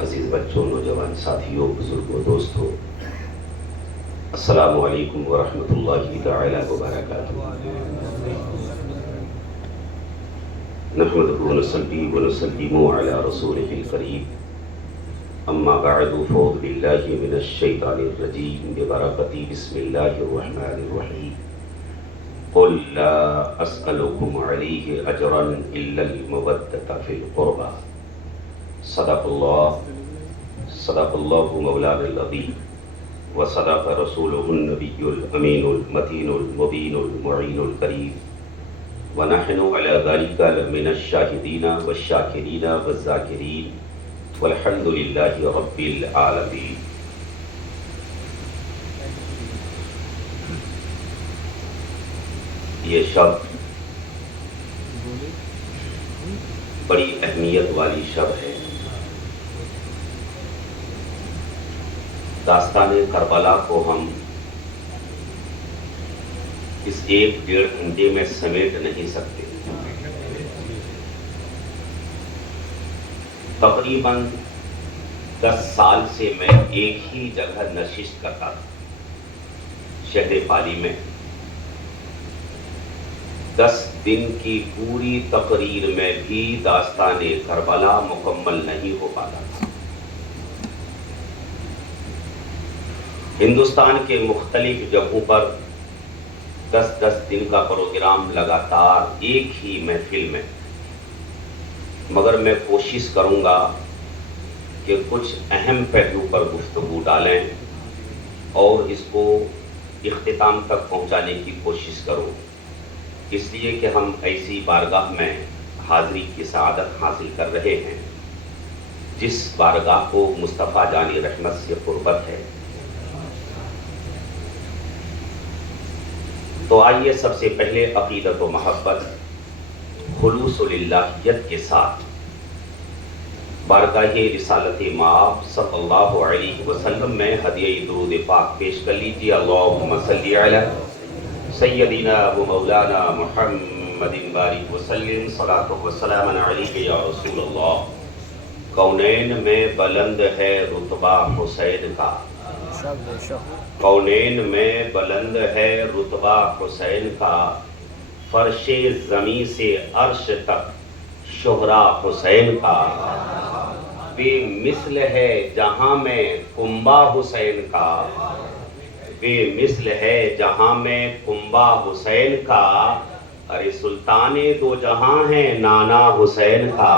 عزیز بچوں، نوجوان ساتھیوں، بزرگوں، دوستوں، السلام علیکم ورحمۃ اللہ تعالی وبرکاتہ۔ نحمده ونصلي ونسلم على رسوله الكريم، اما بعد، فاعوذ بالله من الشیطان الرجیم ببرکۃ بسم اللہ الرحمن الرحیم۔ قل لا اسألكم عليه اجرا الا المودة في القربى۔ صدق اللہ مولانا العظیم، وصدق رسوله النبی الامین المتین المبین المعین الکریم، ونحن على ذلك من الشاہدین والشاکرین والذاکرین، والحمد للہ رب العالمین۔ یہ شب بڑی اہمیت والی شب ہے۔ داستان کربلا کو ہم اس 1-1.5 گھنٹے میں سمیٹ نہیں سکتے۔ تقریباً 10 سال سے میں ایک ہی جگہ نشست کرتا تھا، شہر پالی میں۔ 10 دن کی پوری تقریر میں بھی داستان کربلا مکمل نہیں ہو پاتا تھا۔ ہندوستان کے مختلف جگہوں پر 10 دن کا پروگرام لگاتار ایک ہی محفل میں، مگر میں کوشش کروں گا کہ کچھ اہم پہلو پر گفتگو ڈالیں اور اس کو اختتام تک پہنچانے کی کوشش کروں، اس لیے کہ ہم ایسی بارگاہ میں حاضری کی سعادت حاصل کر رہے ہیں جس بارگاہ کو مصطفیٰ جان رحمت سے قربت ہے۔ تو آئیے سب سے پہلے عقیدت و محبت، خلوص للہیت کے ساتھ بارگاہ رسالت مآب صلی اللہ علیہ وسلم میں ہدیہ درود پاک پیش کر لیجیے۔ اللہم صلی علی سیدنا و مولانا محمد بارک وسلم، صلاۃ و سلام علیک یا رسول اللہ۔ کونین میں بلند ہے رتبہ حسین کا، کونین میں بلند ہے رتبہ حسین کا، فرش زمیں سے عرش تک شہرا حسین کا، بے مثل ہے جہاں میں کنبہ حسین کا، بے مثل ہے جہاں میں کنبہ حسین کا، ارے سلطان دو جہاں ہے نانا حسین کا،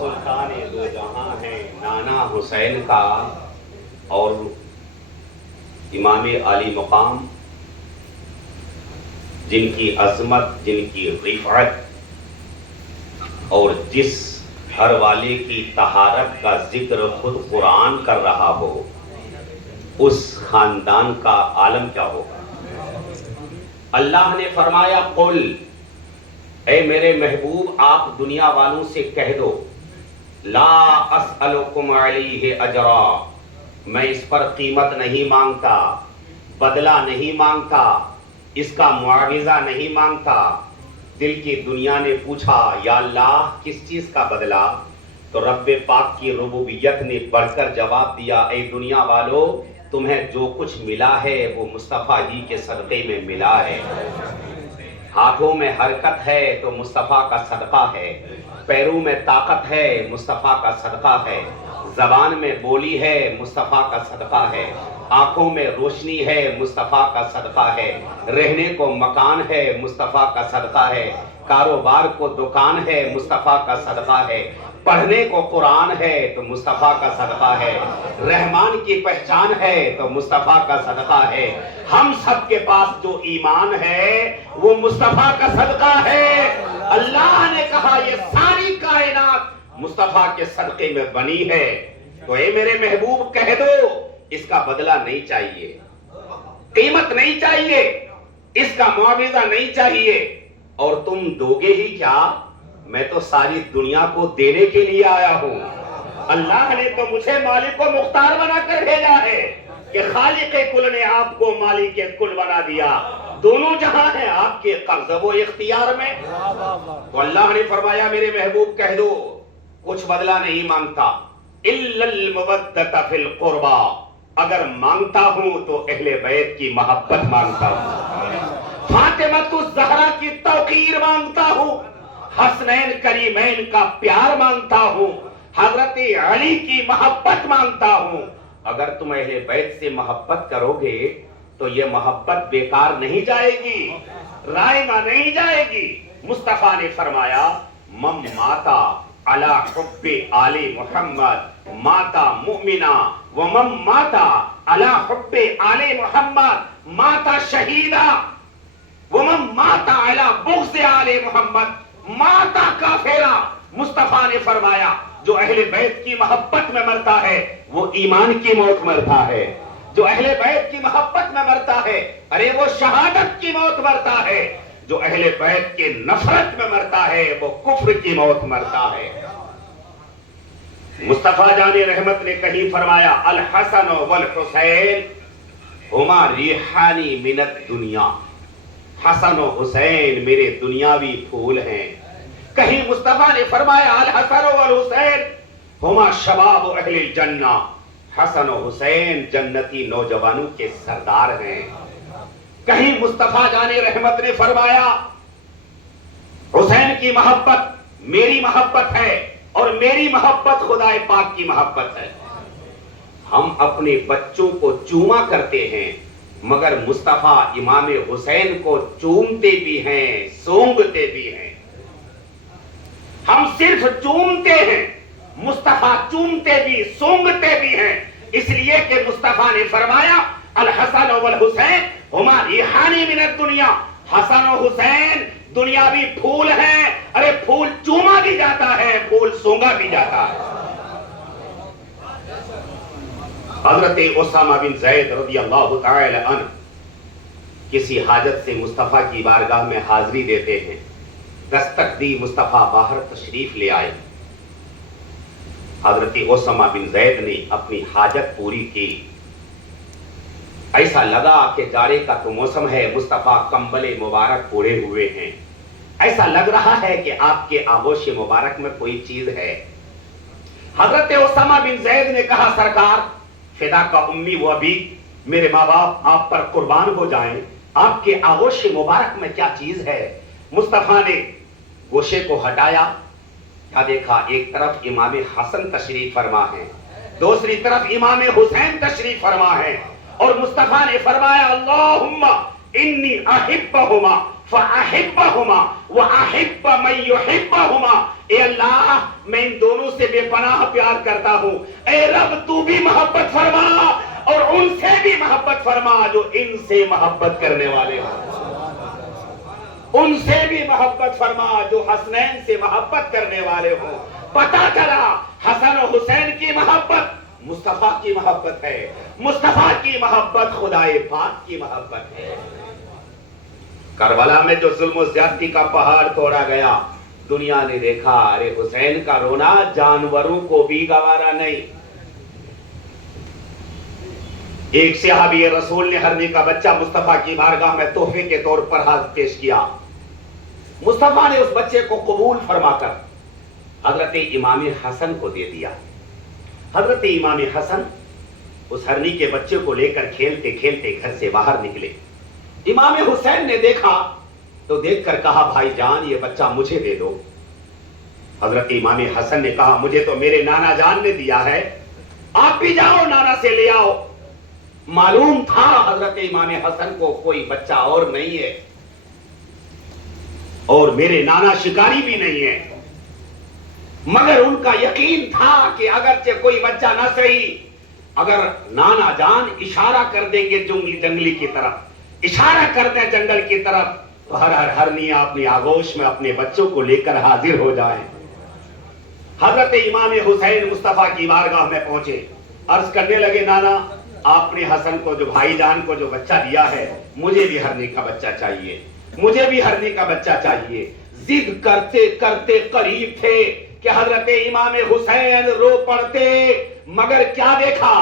سلطان دو جہاں ہے نانا حسین کا۔ اور امام عالی مقام، جن کی عظمت، جن کی رفعت اور جس گھر والے کی طہارت کا ذکر خود قرآن کر رہا ہو، اس خاندان کا عالم کیا ہوگا۔ اللہ نے فرمایا قل، اے میرے محبوب آپ دنیا والوں سے کہہ دو، لا اسألکم علیہ اجرا، میں اس پر قیمت نہیں مانگتا، بدلہ نہیں مانگتا، اس کا معاوضہ نہیں مانگتا۔ دل کی دنیا نے پوچھا یا اللہ کس چیز کا بدلہ، تو رب پاک کی ربوبیت نے بڑھ کر جواب دیا، اے دنیا والو تمہیں جو کچھ ملا ہے وہ مصطفیٰ ہی کے صدقے میں ملا ہے۔ ہاتھوں میں حرکت ہے تو مصطفیٰ کا صدقہ ہے، پیروں میں طاقت ہے مصطفیٰ کا صدقہ ہے، زبان میں بولی ہے مصطفیٰ کا صدقہ ہے، آنکھوں میں روشنی ہے مصطفیٰ کا صدقہ ہے، رہنے کو مکان ہے مصطفیٰ کا صدقہ ہے، کاروبار کو دکان ہے مصطفیٰ کا صدقہ ہے، پڑھنے کو قرآن ہے تو مصطفیٰ کا صدقہ ہے، رحمان کی پہچان ہے تو مصطفیٰ کا صدقہ ہے۔ ہم سب کے پاس جو ایمان ہے وہ مصطفیٰ کا صدقہ ہے۔ اللہ نے کہا یہ ساری کائنات مصطفیٰ کے صدقے میں بنی ہے، تو اے میرے محبوب کہہ دو اس کا بدلہ نہیں چاہیے، قیمت نہیں چاہیے، اس کا معاوضہ نہیں چاہیے، اور تم دو گے ہی کیا، میں تو ساری دنیا کو دینے کے لیے آیا ہوں۔ اللہ نے تو مجھے مالک و مختار بنا کر بھیجا ہے کہ خالق کل نے آپ کو مالک کل بنا دیا، دونوں جہاں ہیں آپ کے قبض و اختیار میں۔ تو اللہ نے فرمایا میرے محبوب کہہ دو کچھ بدلہ نہیں مانگتا، الا المودۃ فی القربى، اگر مانگتا ہوں تو اہل بیت کی محبت مانگتا ہوں، فاطمۃ الزہرا کی توقیر مانگتا ہوں، حسنین کریمین کا پیار مانگتا ہوں، حضرت علی کی محبت مانگتا ہوں۔ اگر تم اہل بیت سے محبت کرو گے تو یہ محبت بیکار نہیں جائے گی، رائگاں نہیں جائے گی۔ مصطفیٰ نے فرمایا من ماتا علی حب آل محمد ماتا مؤمنا ومن ماتا علی حب آل محمد ماتا شہیدا ومن ماتا علی بغض آل محمد ماتا کافرا۔ مصطفیٰ نے فرمایا جو اہل بیت کی محبت میں مرتا ہے وہ ایمان کی موت مرتا ہے، جو اہل بیت کی محبت میں مرتا ہے ارے وہ شہادت کی موت مرتا ہے، جو اہل بیت کے نفرت میں مرتا ہے وہ کفر کی موت مرتا ہے۔ مصطفیٰ جان رحمت نے کہیں فرمایا الحسن والحسین ہما ریحانی من الدنیا، حسن و حسین میرے دنیاوی پھول ہیں۔ کہیں مصطفیٰ نے فرمایا الحسن والحسین ہما شباب اہل الجنہ، حسن و حسین جنتی نوجوانوں کے سردار ہیں۔ کہیں مصطفیٰ جان رحمت نے فرمایا حسین کی محبت میری محبت ہے اور میری محبت خدا پاک کی محبت ہے۔ ہم اپنے بچوں کو چوما کرتے ہیں مگر مصطفیٰ امام حسین کو چومتے بھی ہیں سونگتے بھی ہیں۔ ہم صرف چومتے ہیں، مصطفیٰ چومتے بھی سونگتے بھی ہیں، اس لیے کہ مصطفیٰ نے فرمایا الحسن والحسین ہما ریحانی من الدنیا، حسن و حسین دنیاوی پھول ہیں، ارے پھول چوما بھی جاتا ہے پھول سونگا بھی جاتا ہے۔ حضرت اسامہ بن زید رضی اللہ تعالی عنہ کسی حاجت سے مصطفیٰ کی بارگاہ میں حاضری دیتے ہیں، دستک دی، مصطفیٰ باہر تشریف لے آئے۔ حضرت اسامہ بن زید نے اپنی حاجت پوری کی، ایسا لگا کہ جاڑے کا تو موسم ہے، مصطفیٰ کمبل مبارک اوڑھے ہوئے ہیں، ایسا لگ رہا ہے کہ آپ کے آغوش مبارک میں کوئی چیز ہے۔ حضرت اسامہ بن زید نے کہا سرکار فدا کا امی و ابی، میرے ماں باپ آپ پر قربان ہو جائیں، آپ کے آغوش مبارک میں کیا چیز ہے؟ مصطفیٰ نے گوشے کو ہٹایا، کیا دیکھا ایک طرف امام حسن تشریف فرما ہے، دوسری طرف امام حسین تشریف فرما ہے، اور مصطفیٰ نے فرمایا اللہم انی احبہما فاحبہما واحب من یحبہما، اے اللہ میں ان دونوں سے بے پناہ پیار کرتا ہوں، اے رب تو بھی محبت فرما اور ان سے بھی محبت فرما جو ان سے محبت کرنے والے ہوں، ان سے بھی محبت فرما جو حسنین سے محبت کرنے والے ہوں۔ پتا چلا حسن و حسین کی محبت مصطفیٰ کی محبت ہے، مصطفیٰ کی محبت خدائے پاک کی محبت ہے۔ کربلا میں جو ظلم و زیادتی کا پہاڑ توڑا گیا، دنیا نے دیکھا ارے حسین کا رونا جانوروں کو بھی گوارا نہیں۔ ایک صحابی رسول نے ہرنی کا بچہ مصطفیٰ کی بارگاہ میں تحفے کے طور پر ہاتھ پیش کیا، مصطفیٰ نے اس بچے کو قبول فرما کر حضرت امام حسن کو دے دیا۔ حضرت امام حسن اس ہرنی کے بچے کو لے کر کھیلتے کھیلتے گھر سے باہر نکلے۔ امام حسین نے دیکھا تو دیکھ کر کہا بھائی جان یہ بچہ مجھے دے دو۔ حضرت امام حسن نے کہا مجھے تو میرے نانا جان نے دیا ہے، آپ بھی جاؤ نانا سے لے آؤ۔ معلوم تھا حضرت امام حسن کو کوئی بچہ اور نہیں ہے اور میرے نانا شکاری بھی نہیں ہے، مگر ان کا یقین تھا کہ اگرچہ کوئی بچہ نہ صحیح، اگر نانا جان اشارہ کر دیں گے جنگلی کی طرف، اشارہ کر دیں جنگل کی طرف، تو ہر ہرنیا اپنی آغوش میں اپنے بچوں کو لے کر حاضر ہو جائیں۔ حضرت امام حسین مصطفیٰ کی بارگاہ میں پہنچے، عرض کرنے لگے نانا آپ نے حسن کو جو بھائی جان کو جو بچہ دیا ہے مجھے بھی ہرنی کا بچہ چاہیے، مجھے بھی ہرنی کا بچہ چاہیے۔ ضد کرتے کرتے قریب تھے کہ حضرت امام حسین رو پڑتے، مگر کیا دیکھا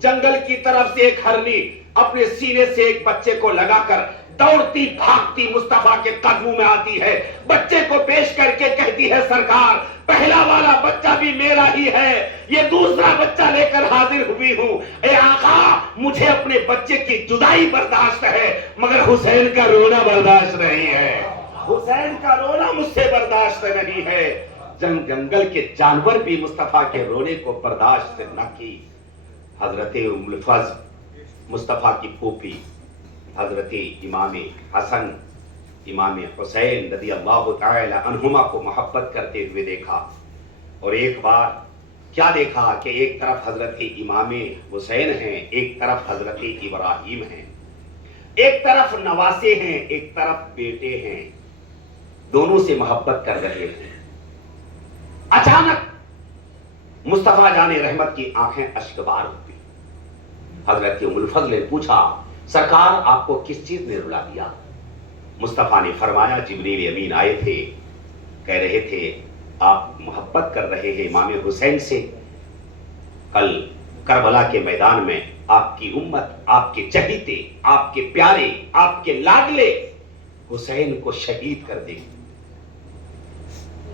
جنگل کی طرف سے ایک ہرنی اپنے سینے سے ایک بچے کو لگا کر دوڑتی بھاگتی مصطفیٰ کے قدموں میں آتی ہے، بچے کو پیش کر کے کہتی ہے سرکار پہلا والا بچہ بھی میرا ہی ہے، یہ دوسرا بچہ لے کر حاضر ہوئی ہوں، اے آقا مجھے اپنے بچے کی جدائی برداشت ہے مگر حسین کا رونا برداشت نہیں ہے، حسین کا رونا مجھ سے برداشت نہیں ہے۔ جنگل کے جانور بھی مصطفیٰ کے رونے کو برداشت نہ کی۔ حضرت ام الفضل مصطفیٰ کی پھوپھی حضرت امام حسن امام حسین رضی اللہ تعالی عنہما کو محبت کرتے ہوئے دیکھا، اور ایک بار کیا دیکھا کہ ایک طرف حضرت امام حسین ہیں، ایک طرف حضرت ابراہیم ہیں، ایک طرف نواسے ہیں، ایک طرف بیٹے ہیں، دونوں سے محبت کر رہے ہیں۔ اچانک مصطفیٰ جان رحمت کی آنکھیں اشکبار ہوئی۔ حضرت ام الفضل نے پوچھا سرکار آپ کو کس چیز نے رلا دیا؟ مصطفیٰ نے فرمایا جبریل امین آئے تھے، کہہ رہے تھے آپ محبت کر رہے ہیں امام حسین سے، کل کربلا کے میدان میں آپ کی امت، آپ کے چہیتے، آپ کے پیارے، آپ کے لاڈلے حسین کو شہید کر دے گی۔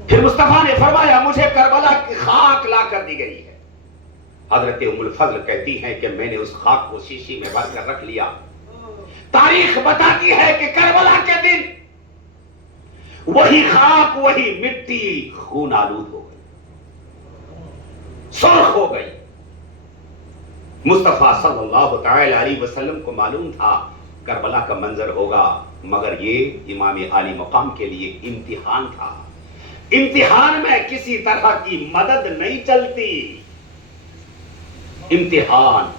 پھر مصطفیٰ نے فرمایا مجھے کربلا کی خاک لا کر دی گئی ہے۔ حضرت ام الفضل کہتی ہیں کہ میں نے اس خاک کو شیشی میں بھر کر رکھ لیا۔ تاریخ بتاتی ہے کہ کربلا کے دن وہی خاک، وہی مٹی خون آلود ہو گئی، سرخ ہو گئی۔ مصطفیٰ صلی اللہ تعالی علیہ وسلم کو معلوم تھا کربلا کا منظر ہوگا، مگر یہ امام عالی مقام کے لیے امتحان تھا۔ امتحان میں کسی طرح کی مدد نہیں چلتی۔ امتحان،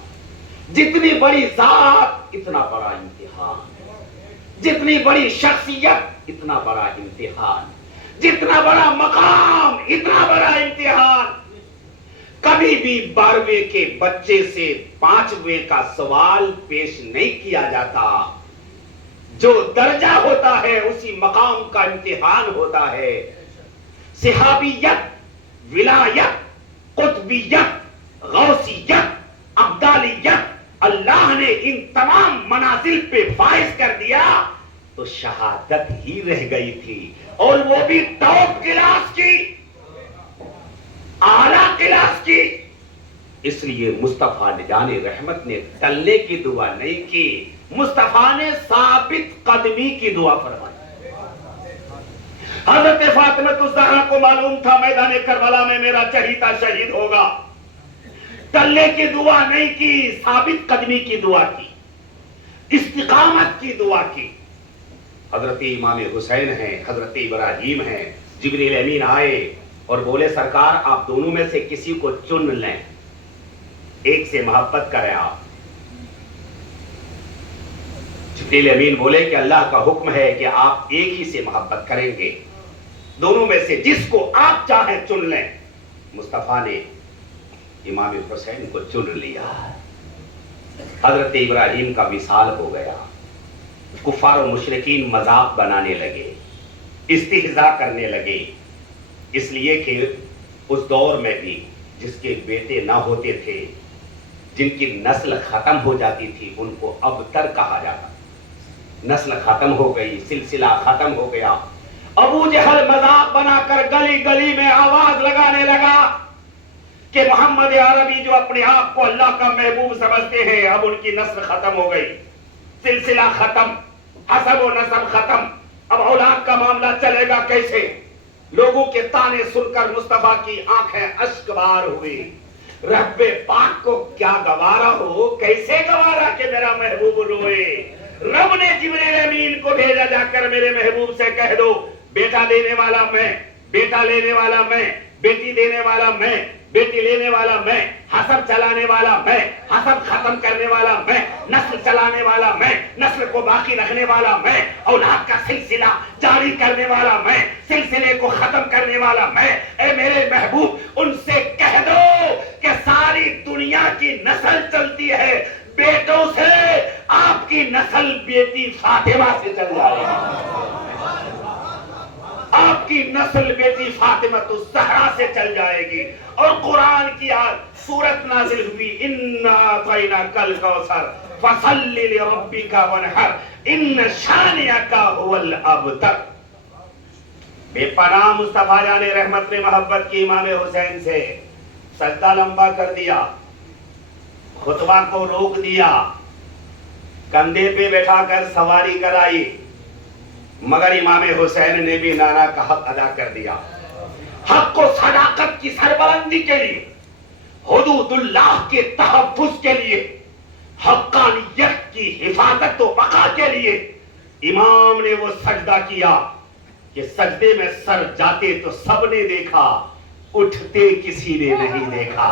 جتنی بڑی ذات اتنا بڑا امتحان، جتنی بڑی شخصیت اتنا بڑا امتحان، جتنا بڑا مقام اتنا بڑا امتحان۔ کبھی بھی 12ویں کے بچے سے 5ویں کا سوال پیش نہیں کیا جاتا۔ جو درجہ ہوتا ہے اسی مقام کا امتحان ہوتا ہے۔ صحابیت، ولایت، قطبیت، غوثیت، ابدالیت اللہ نے ان تمام منازل پہ فائز کر دیا تو شہادت ہی رہ گئی تھی، اور وہ بھی ٹاپ کلاس کی، اعلیٰ کلاس کی۔ اس لیے مصطفیٰ جان رحمت نے ٹلنے کی دعا نہیں کی، مصطفیٰ نے ثابت قدمی کی دعا فرمائی۔ حضرت فاطمہ الزہرا کو معلوم تھا میدان کربلا میں میرا چہیتا شہید ہوگا، ٹلنے کی دعا نہیں کی، ثابت قدمی کی دعا کی، استقامت کی دعا کی۔ حضرت امام حسین ہیں، حضرت ابراہیم ہیں، جبریل امین آئے اور بولے سرکار آپ دونوں میں سے کسی کو چن لیں، ایک سے محبت کریں آپ۔ جبریل امین بولے کہ اللہ کا حکم ہے کہ آپ ایک ہی سے محبت کریں گے، دونوں میں سے جس کو آپ چاہیں چن لیں۔ مصطفیٰ نے امام حسین کو چن لیا۔ حضرت ابراہیم کا وصال ہو گیا، کفار و مشرکین مذاق بنانے لگے، استہزاء کرنے لگے، اس لیے کہ اس دور میں بھی جس کے بیٹے نہ ہوتے تھے، جن کی نسل ختم ہو جاتی تھی، ان کو ابتر کہا جاتا۔ نسل ختم ہو گئی، سلسلہ ختم ہو گیا۔ ابو جہل مذاق بنا کر گلی گلی میں آواز لگانے لگا کہ محمد عربی جو اپنے آپ کو اللہ کا محبوب سمجھتے ہیں، اب ان کی نسل ختم ہو گئی، سلسلہ ختم، حسب و نسب ختم، اب اولاد کا معاملہ چلے گا کیسے؟ لوگوں کے طعنے سن کر مصطفیٰ کی آنکھیں اشکبار ہوئی۔ رب پاک کو کیا گوارا ہو، کیسے گوارا کہ میرا محبوب روئے؟ رب نے جبریل امین کو بھیجا جا کر میرے محبوب سے کہہ دو بیٹا دینے والا میں، بیٹا لینے والا میں، بیٹی دینے والا میں، بیٹی لینے والا میں، حسب چلانے والا میں، حسب ختم کرنے والا میں، نسل چلانے والا میں، نسل کو باقی رکھنے والا میں، اولاد کا سلسلہ جاری کرنے والا میں، سلسلے کو ختم کرنے والا میں۔ اے میرے محبوب ان سے کہہ دو کہ ساری دنیا کی نسل چلتی ہے بیٹوں سے، آپ کی نسل بیٹی فاطمہ سے چل جائے گی، آپ کی نسل بیٹی فاطمہ تو زہرا سے چل جائے گی، اور قرآن کی سورت نازل ہوئی انا اعطیناک الکوثر فصل لربک وانحر ان شانئک هو الابتر۔ بے پناہ مصطفیٰ جان رحمت نے محبت کی امام حسین سے، سجدہ لمبا کر دیا، خطبہ کو روک دیا، کندھے پہ بیٹھا کر سواری کرائی، مگر امام حسین نے بھی نانا کا حق ادا کر دیا۔ حق و صداقت کی سربلندی کے لیے، حدود اللہ کے تحفظ کے لیے، حقانیت کی حفاظت و بقا کے لیے امام نے وہ سجدہ کیا کہ سجدے میں سر جاتے تو سب نے دیکھا، اٹھتے کسی نے نہیں دیکھا۔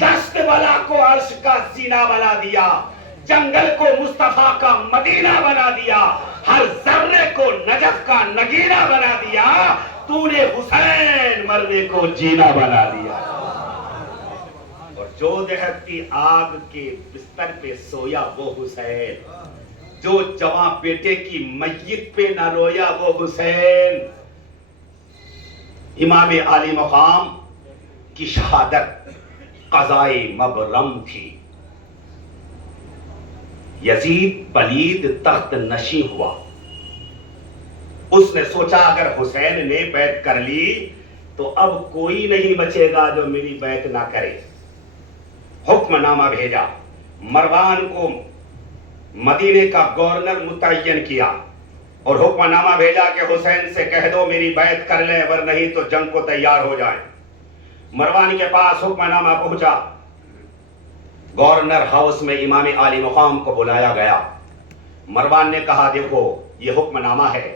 دشت والا کو عرش کا سینہ بنا دیا، جنگل کو مصطفیٰ کا مدینہ بنا دیا، ہر ذرے کو نجف کا نگینہ بنا دیا، تو نے حسین مرنے کو جینا بنا دیا۔ اور جو دہتی آگ کے بستر پہ سویا وہ حسین، جو جواں بیٹے کی میت پہ نہ رویا وہ حسین۔ امام عالی مقام کی شہادت قضائے مبرم تھی۔ یزید پلید تخت نشیں ہوا، اس نے سوچا اگر حسین نے بیعت کر لی تو اب کوئی نہیں بچے گا جو میری بیعت نہ کرے۔ حکم نامہ بھیجا، مروان کو مدینے کا گورنر متعین کیا، اور حکم نامہ بھیجا کہ حسین سے کہہ دو میری بیعت کر لیں ور نہیں تو جنگ کو تیار ہو جائیں۔ مروان کے پاس حکم نامہ پہنچا، گورنر ہاؤس میں امام عالی مقام کو بلایا گیا۔ مروان نے کہا دیکھو یہ حکم نامہ ہے،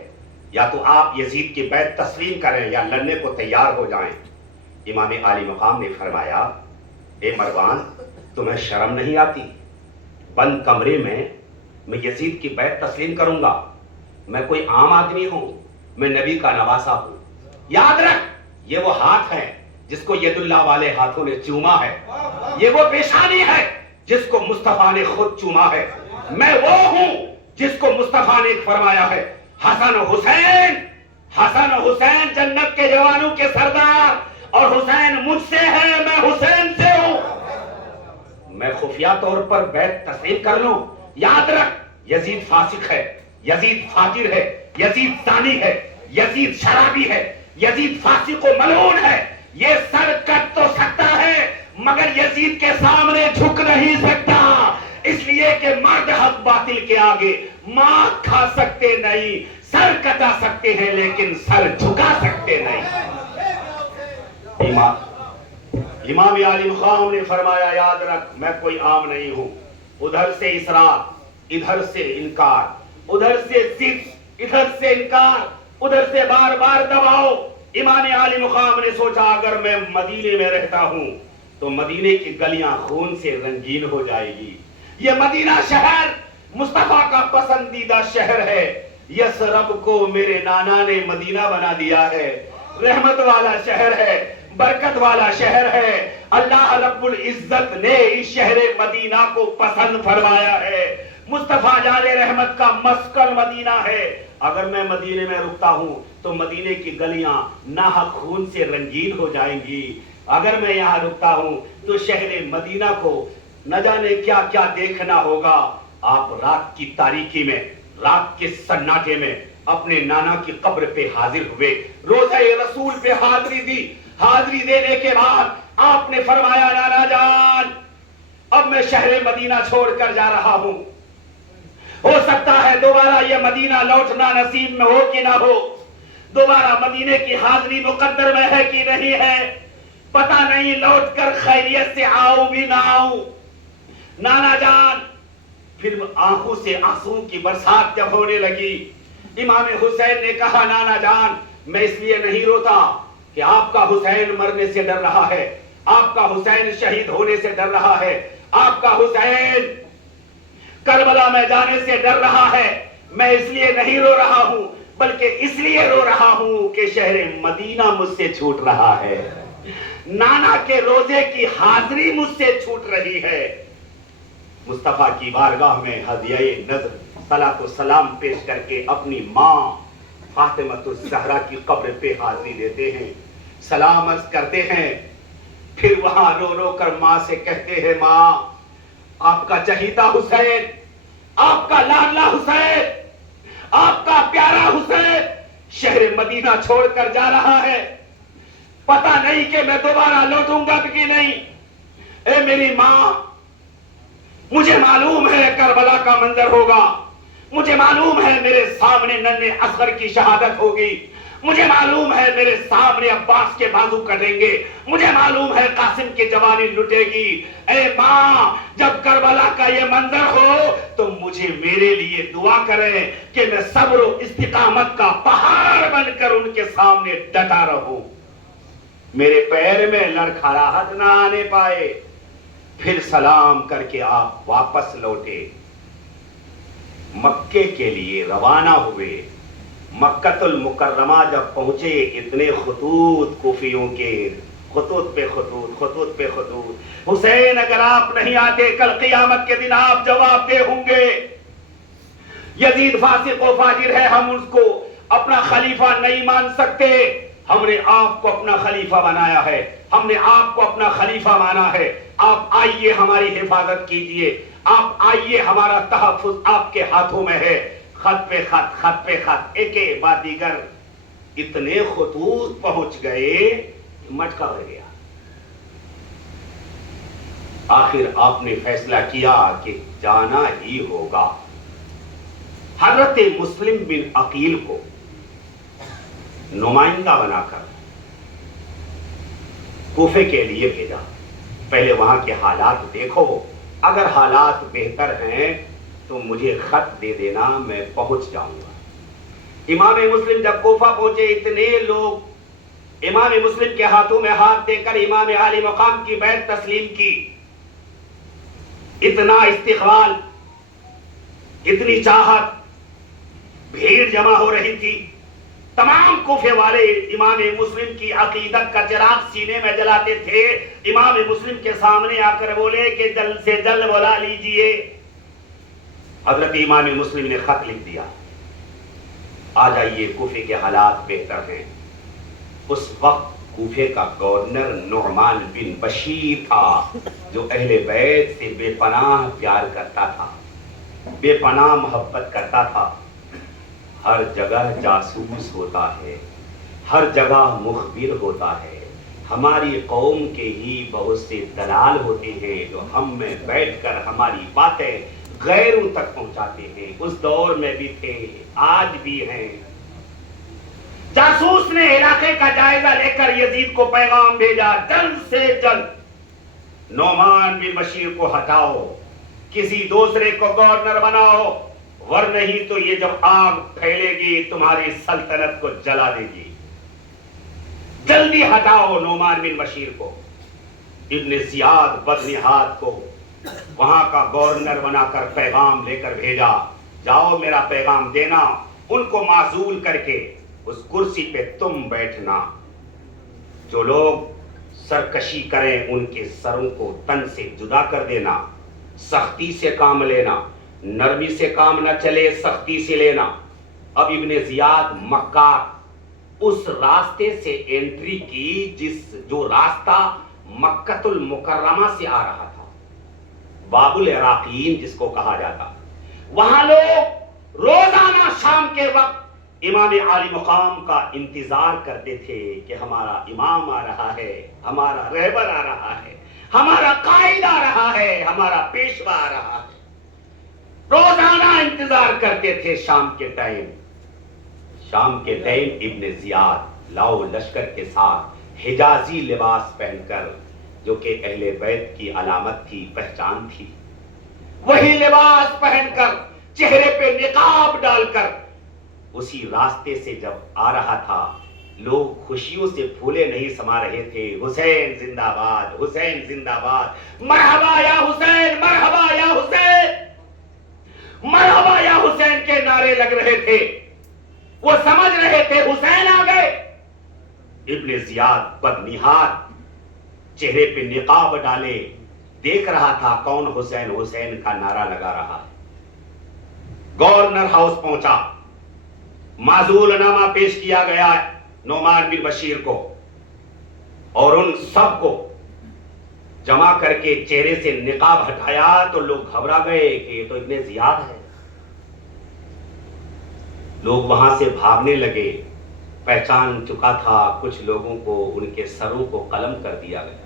یا تو آپ یزید کی بیعت تسلیم کریں یا لڑنے کو تیار ہو جائیں۔ امام عالی مقام نے فرمایا اے مروان تمہیں شرم نہیں آتی؟ بند کمرے میں یزید کی بیعت تسلیم کروں گا؟ میں کوئی عام آدمی ہوں، میں نبی کا نواسا ہوں۔ یاد رکھ یہ وہ ہاتھ ہے جس کو ید اللہ والے ہاتھوں نے چوما ہے، یہ وہ پیشانی ہے جس کو مصطفیٰ نے خود چوما ہے، میں وہ ہوں جس کو مصطفیٰ نے فرمایا ہے حسن حسین، حسن حسین جنت کے جوانوں کے سردار، اور حسین مجھ سے ہے میں حسین سے ہوں۔ میں خفیہ طور پر بیعت تسلیم کر لوں؟ یاد رکھ یزید فاسق ہے، یزید فاجر ہے، یزید زانی ہے، یزید شرابی ہے، یزید فاسق و ملعون ہے، یہ سر کٹ تو سکتا ہے مگر یزید کے سامنے جھک نہیں سکتا، اس لیے کہ مرد حق باطل کے آگے مات کھا سکتے نہیں، سر کٹا سکتے ہیں لیکن سر جھکا سکتے نہیں۔ امام عالی مقام نے فرمایا یاد رکھ میں کوئی عام نہیں ہوں۔ ادھر سے اصرار، ادھر سے انکار، ادھر سے ضد، ادھر سے انکار، ادھر سے بار بار دباؤ۔ امام عالی مقام نے سوچا اگر میں مدینے میں رہتا ہوں تو مدینے کی گلیاں خون سے رنگین ہو جائے گی۔ یہ مدینہ شہر مصطفیٰ کا پسندیدہ شہر ہے، یثرب کو میرے نانا نے مدینہ بنا دیا ہے، رحمت والا شہر ہے، برکت والا شہر ہے، اللہ رب العزت نے اس شہر مدینہ کو پسند فرمایا ہے، مصطفیٰ جان رحمت کا مسکن مدینہ ہے۔ اگر میں مدینے میں رکتا ہوں تو مدینے کی گلیاں ناحق خون سے رنگین ہو جائیں گی، اگر میں یہاں رکتا ہوں تو شہر مدینہ کو نہ جانے کیا کیا دیکھنا ہوگا۔ آپ رات کی تاریکی میں، رات کے سناٹے میں اپنے نانا کی قبر پہ حاضر ہوئے، روضہ رسول پہ حاضری دی، حاضری دینے کے بعد آپ نے فرمایا نانا جان اب میں شہر مدینہ چھوڑ کر جا رہا ہوں، ہو سکتا ہے دوبارہ یہ مدینہ لوٹنا نصیب میں ہو کہ نہ ہو، دوبارہ مدینے کی حاضری مقدر میں ہے کہ نہیں ہے، پتہ نہیں لوٹ کر خیریت سے آؤں بھی نہ آؤں۔ نانا جان پھر آنکھوں سے آنسوں کی برسات جب ہونے لگی، امام حسین نے کہا نانا جان میں اس لیے نہیں روتا کہ آپ کا حسین مرنے سے ڈر رہا ہے، آپ کا حسین شہید ہونے سے ڈر رہا ہے، آپ کا حسین کربلا میں جانے سے ڈر رہا ہے، میں اس لیے نہیں رو رہا ہوں بلکہ اس لیے رو رہا ہوں کہ شہر مدینہ مجھ سے چھوٹ رہا ہے، نانا کے روزے کی حاضری مجھ سے چھوٹ رہی ہے۔ مصطفیٰ کی بارگاہ میں ہدیہ نذر صلاۃ و سلام پیش کر کے اپنی ماں فاطمۃ الزہرا کی قبر پہ حاضری دیتے ہیں، سلام عرض کرتے ہیں، پھر وہاں رو رو کر ماں سے کہتے ہیں ماں آپ کا چہیتا حسین، آپ کا لاڈلا حسین، آپ کا پیارا حسین شہر مدینہ چھوڑ کر جا رہا ہے، پتہ نہیں کہ میں دوبارہ لوٹوں گا کہ نہیں۔ اے میری ماں، مجھے معلوم ہے کربلا کا منظر ہوگا، مجھے معلوم ہے میرے سامنے ننھے اصغر کی شہادت ہوگی، مجھے معلوم ہے میرے سامنے عباس کے بازو کٹیں گے، مجھے معلوم ہے قاسم کی جوانی لٹے گی۔ اے ماں، جب کربلا کا یہ منظر ہو تو مجھے میرے لیے دعا کریں کہ میں صبر و استقامت کا پہاڑ بن کر ان کے سامنے ڈٹا رہوں، میرے پیر میں لڑکھڑاہٹ نہ آنے پائے۔ پھر سلام کر کے آپ واپس لوٹے، مکے کے لیے روانہ ہوئے۔ مکۃ المکرمہ جب پہنچے، اتنے خطوط کوفیوں کے، خطوط پہ خطوط، خطوط پہ خطوط، حسین اگر آپ نہیں آتے کل قیامت کے دن آپ جواب دہ ہوں گے، یزید فاسق و فاجر ہے، ہم اس کو اپنا خلیفہ نہیں مان سکتے، ہم نے آپ کو اپنا خلیفہ بنایا ہے، ہم نے آپ کو اپنا خلیفہ مانا ہے، آپ آئیے ہماری حفاظت کیجئے، آپ آئیے ہمارا تحفظ آپ کے ہاتھوں میں ہے۔ خط پہ خط، خط پہ خط، ایک بعد دیگر اتنے خطوط پہنچ گئے، مٹکا ہو گیا۔ آخر آپ نے فیصلہ کیا کہ جانا ہی ہوگا۔ حضرت مسلم بن عقیل کو نمائندہ بنا کر کوفے کے لیے بھیجا، پہلے وہاں کے حالات دیکھو، اگر حالات بہتر ہیں تو مجھے خط دے دینا، میں پہنچ جاؤں گا۔ امام مسلم جب کوفہ پہنچے، اتنے لوگ امام مسلم کے ہاتھوں میں ہاتھ دے کر امام عالی مقام کی بیعت تسلیم کی، اتنا استقبال، اتنی چاہت، بھیڑ جمع ہو رہی تھی، تمام کوفے والے امام مسلم کی عقیدت کا چراغ سینے میں جلاتے تھے۔ امام مسلم کے سامنے آ کر بولے کہ جلد سے جلد بلا لیجئے۔ حضرت امام مسلم نے خط لکھ دیا، آ جائیے، کوفے کے حالات بہتر ہیں۔ اس وقت کوفے کا گورنر نعمان بن بشیر تھا، جو اہل بیت سے بے پناہ پیار کرتا تھا، بے پناہ محبت کرتا تھا۔ ہر جگہ جاسوس ہوتا ہے، ہر جگہ مخبر ہوتا ہے، ہماری قوم کے ہی بہت سے دلال ہوتے ہیں جو ہم میں بیٹھ کر ہماری باتیں غیروں تک پہنچاتے ہیں۔ اس دور میں بھی تھے، آج بھی ہیں۔ جاسوس نے علاقے کا جائزہ لے کر یزید کو پیغام بھیجا، جلد سے جلد نعمان بن بشیر کو ہٹاؤ، کسی دوسرے کو گورنر بناؤ، ورنہ نہیں تو یہ جب آگ پھیلے گی تمہاری سلطنت کو جلا دے گی۔ جلدی ہٹاؤ نعمان بن بشیر کو۔ ابن زیاد بدنہاد کو وہاں کا گورنر بنا کر پیغام لے کر بھیجا، جاؤ میرا پیغام دینا، ان کو معزول کر کے اس کرسی پہ تم بیٹھنا، جو لوگ سرکشی کریں ان کے سروں کو تن سے جدا کر دینا، سختی سے کام لینا، نرمی سے کام نہ چلے، سختی سے لینا۔ اب ابن زیاد مکار اس راستے سے انٹری کی جو راستہ مکۃ المکرمہ سے آ رہا تھا، باب العراقین جس کو کہا جاتا۔ وہاں لوگ روزانہ شام کے وقت امام عالی مقام کا انتظار کرتے تھے کہ ہمارا امام آ رہا ہے، ہمارا رہبر آ رہا ہے، ہمارا قائد آ رہا ہے، ہمارا پیشوا آ رہا ہے۔ روزانہ انتظار کرتے تھے شام کے ٹائم۔ شام کے ٹائم ابن زیاد لاؤ لشکر کے ساتھ حجازی لباس پہن کر، جو کہ اہل بیت کی علامت تھی، پہچان تھی، وہی لباس پہن کر، چہرے پہ نقاب ڈال کر اسی راستے سے جب آ رہا تھا، لوگ خوشیوں سے پھولے نہیں سما رہے تھے، حسین زندہ باد، حسین زندہ باد، مرحبا یا حسین، مرحبا یا حسین، مرحبا یا حسین کے نعرے لگ رہے تھے۔ وہ سمجھ رہے تھے حسین آ گئے۔ ابن زیاد بدنہاد چہرے پہ نقاب ڈالے دیکھ رہا تھا کون حسین حسین کا نعرہ لگا رہا ہے۔ گورنر ہاؤس پہنچا، معزول نامہ پیش کیا گیا نعمان بن بشیر کو، اور ان سب کو جمع کر کے چہرے سے نقاب ہٹایا تو لوگ گھبرا گئے کہ یہ تو ابن زیاد ہے۔ لوگ وہاں سے بھاگنے لگے، پہچان چکا تھا کچھ لوگوں کو، ان کے سروں کو قلم کر دیا گیا۔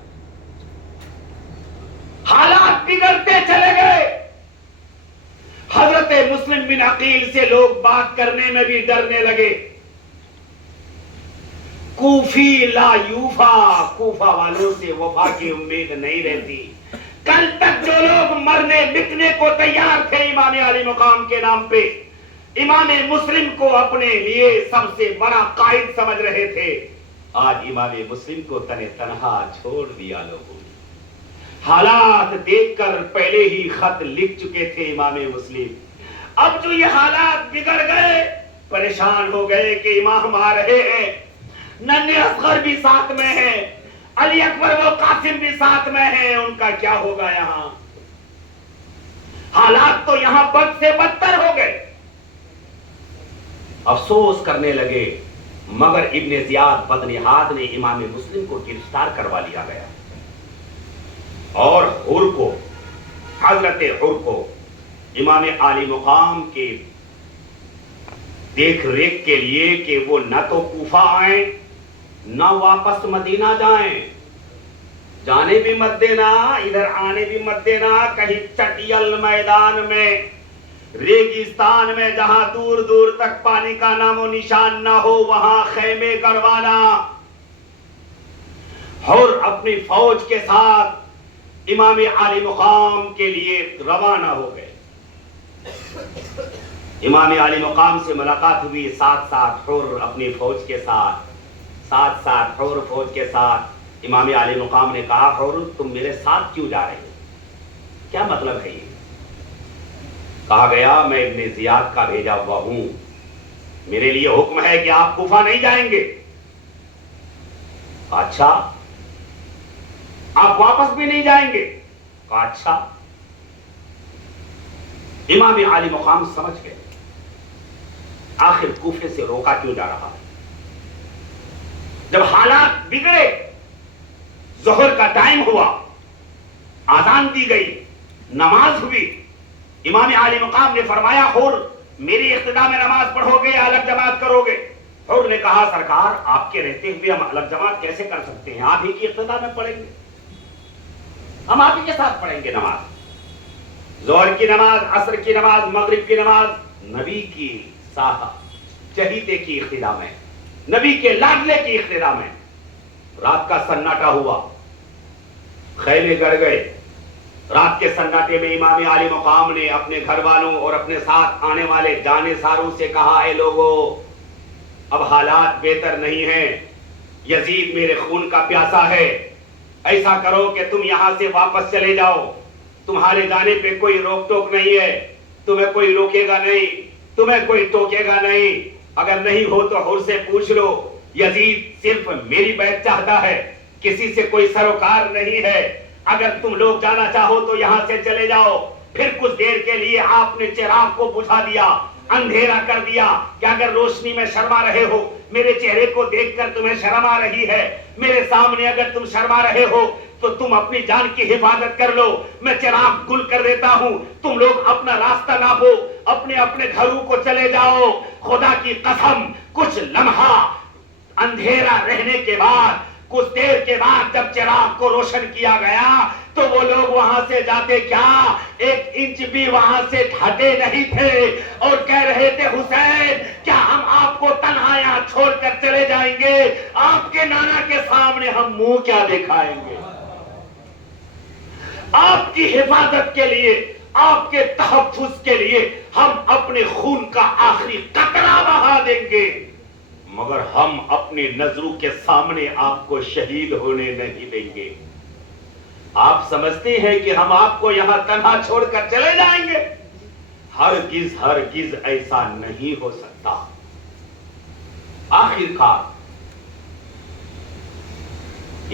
حالات بگڑتے چلے گئے، حضرت مسلم بن عقیل سے لوگ بات کرنے میں بھی ڈرنے لگے۔ کوفی لا یوفا، کوفہ والوں سے وفا کی امید نہیں رہتی۔ کل تک جو لوگ مرنے بکنے کو تیار تھے امام علی مقام کے نام پہ، امام مسلم کو اپنے لیے سب سے بڑا قائد سمجھ رہے تھے، آج امام مسلم کو تنہ تنہا چھوڑ دیا لوگوں نے۔ حالات دیکھ کر پہلے ہی خط لکھ چکے تھے امام مسلم، اب جو یہ حالات بگڑ گئے، پریشان ہو گئے کہ امام آ رہے ہیں، ننھے اصغر بھی ساتھ میں ہیں، علی اکبر و قاسم بھی ساتھ میں ہیں، ان کا کیا ہوگا یہاں؟ حالات تو یہاں بد سے بدتر ہو گئے۔ افسوس کرنے لگے، مگر ابن زیاد بدنہاد نے امام مسلم کو گرفتار کروا لیا گیا، اور حر کو، حضرت حر کو امام عالی مقام کے دیکھ ریکھ کے لیے کہ وہ نہ تو کوفہ آئیں نہ واپس مدینہ جائیں، جانے بھی مت دینا، ادھر آنے بھی مت دینا، کہیں چٹیل میدان میں، ریگستان میں جہاں دور دور تک پانی کا نام و نشان نہ ہو وہاں خیمے گڑوانا۔ اور اپنی فوج کے ساتھ امام عالی مقام کے لیے روانہ ہو گئے۔ امام عالی مقام سے ملاقات ہوئی، ساتھ ساتھ حر اپنی فوج کے ساتھ، ساتھ ساتھ حر فوج کے ساتھ۔ امام عالی مقام نے کہا، حر تم میرے ساتھ کیوں جا رہے ہو؟ کیا مطلب ہے یہ؟ کہا گیا، میں ابن زیاد کا بھیجا ہوا ہوں، میرے لیے حکم ہے کہ آپ کوفہ نہیں جائیں گے۔ اچھا، آپ واپس بھی نہیں جائیں گے؟ کہا اچھا۔ امام عالی مقام سمجھ گئے آخر کوفے سے روکا کیوں جا رہا ہے۔ جب حالات بگڑے، ظہر کا ٹائم ہوا، آذان دی گئی، نماز ہوئی، امام عالی مقام نے فرمایا، حر میری اقتداء میں نماز پڑھو گے یا الگ جماعت کرو گے؟ حر نے کہا، سرکار آپ کے رہتے ہوئے ہم الگ جماعت کیسے کر سکتے ہیں، آپ ہی کی اقتداء میں پڑھیں گے، ہم آپ ہی کے ساتھ پڑھیں گے نماز۔ ظہر کی نماز، عصر کی نماز، مغرب کی نماز نبی کی چہیتے کی اقتداء میں، نبی کے لاڈلے کی اقتداء میں۔ رات کا سناٹا ہوا، خیمے گڑ گئے۔ رات کے سناٹے میں امام عالی مقام نے اپنے گھر والوں اور اپنے ساتھ آنے والے جانے ساروں سے کہا، اے لوگو، اب حالات بہتر نہیں ہیں، یزید میرے خون کا پیاسا ہے، ایسا کرو کہ تم یہاں سے واپس چلے جاؤ، تمہارے جانے پہ کوئی روک ٹوک نہیں ہے، تمہیں کوئی روکے گا نہیں، تمہیں کوئی ٹوکے گا نہیں، اگر نہیں ہو تو حر سے پوچھ لو، یزید صرف میری بیعت چاہتا ہے، کسی سے کوئی سروکار نہیں ہے، اگر تم لوگ جانا چاہو تو یہاں سے چلے جاؤ۔ پھر کچھ دیر کے لیے آپ نے چراغ کو بجھا دیا، اندھیرا کر دیا کہ اگر روشنی میں شرما رہے ہو، میرے چہرے کو دیکھ کر تمہیں شرم آ رہی ہے، میرے سامنے اگر تم شرما رہے ہو تو تم اپنی جان کی حفاظت کر لو، میں چراغ گل کر دیتا ہوں، تم لوگ اپنا راستہ ناپو، اپنے اپنے گھروں کو چلے جاؤ۔ خدا کی قسم، کچھ لمحہ اندھیرا رہنے کے بعد، کچھ دیر کے بعد جب چراغ کو روشن کیا گیا تو وہ لوگ وہاں سے جاتے کیا 1 انچ بھی وہاں سے ہٹے نہیں تھے، اور کہہ رہے تھے، حسین کیا ہم آپ کو تنہا یہاں چھوڑ کر چلے جائیں گے؟ آپ کے نانا کے سامنے ہم منہ کیا دکھائیں گے؟ آپ کی حفاظت کے لیے، آپ کے تحفظ کے لیے ہم اپنے خون کا آخری قطرہ بہا دیں گے، مگر ہم اپنی نظروں کے سامنے آپ کو شہید ہونے نہیں دیں گے۔ آپ سمجھتے ہیں کہ ہم آپ کو یہاں تنہا چھوڑ کر چلے جائیں گے؟ ہرگز ہرگز ایسا نہیں ہو سکتا۔ آخر کار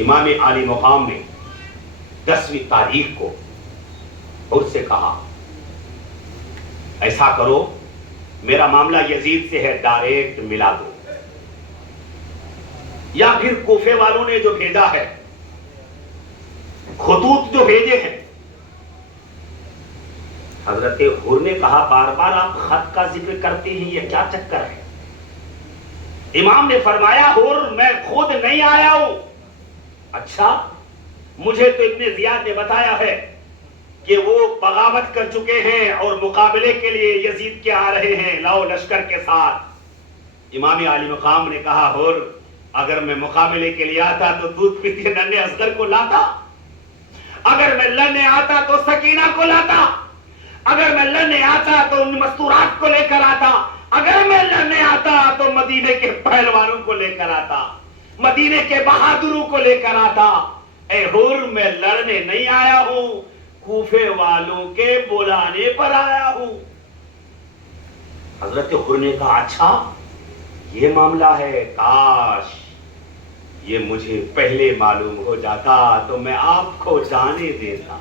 امام عالی مقام نے 10ویں تاریخ کو حر سے کہا، ایسا کرو، میرا معاملہ یزید سے ہے، ڈائریکٹ ملا دو، یا پھر کوفے والوں نے جو بھیجا ہے، خطوط جو بھیجے ہیں۔ حضرت حر نے کہا بار بار آپ خط کا ذکر کرتے ہیں، یہ کیا چکر ہے؟ امام نے فرمایا حر میں خود نہیں آیا ہوں۔ اچھا، مجھے تو ابن زیاد نے بتایا ہے کہ وہ بغاوت کر چکے ہیں اور مقابلے کے لیے یزید کے آ رہے ہیں لاؤ لشکر کے ساتھ۔ امام عالی مقام نے کہا حر اگر میں مقابلے کے لیے آتا تو دودھ پیتے ننھے اصغر کو لاتا، اگر میں لڑنے آتا تو سکینہ کو لاتا، اگر میں لڑنے آتا تو ان مستورات کو لے کر آتا، اگر میں لڑنے آتا تو مدینے کے پہلوانوں کو لے کر آتا، مدینے کے بہادروں کو لے کر آتا۔ اے حر میں لڑنے نہیں آیا ہوں، کوفے والوں کے بلانے پر آیا ہوں۔ حضرت حر نے کہا اچھا یہ معاملہ ہے، کاش یہ مجھے پہلے معلوم ہو جاتا تو میں آپ کو جانے دیتا۔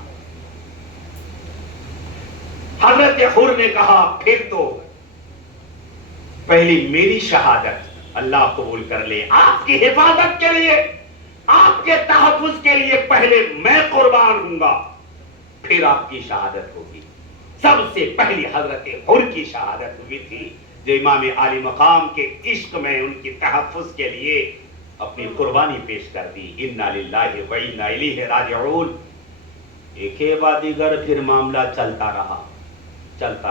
حضرت حر نے کہا پھر تو پہلی میری شہادت اللہ قبول کر لے، آپ کی حفاظت کے لیے، آپ کے تحفظ کے لیے پہلے میں قربان ہوں گا، پھر آپ کی شہادت ہوگی۔ سب سے پہلی حضرت حر کی شہادت ہوئی تھی جو امام عالی مقام کے عشق میں ان کی تحفظ کے لیے اپنی قربانی پیش کر دی۔ انا للہ و انا الیہ راجعون۔ ایک بعد دیگر پھر معاملہ چلتا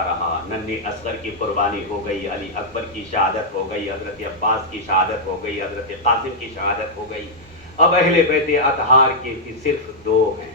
رہا، ننھے اصغر کی قربانی ہو گئی، علی اکبر کی شہادت ہو گئی، حضرت عباس کی شہادت ہو گئی، حضرت قاسم کی شہادت ہو گئی۔ اب اہل بیت اطہار کے صرف 2 ہیں،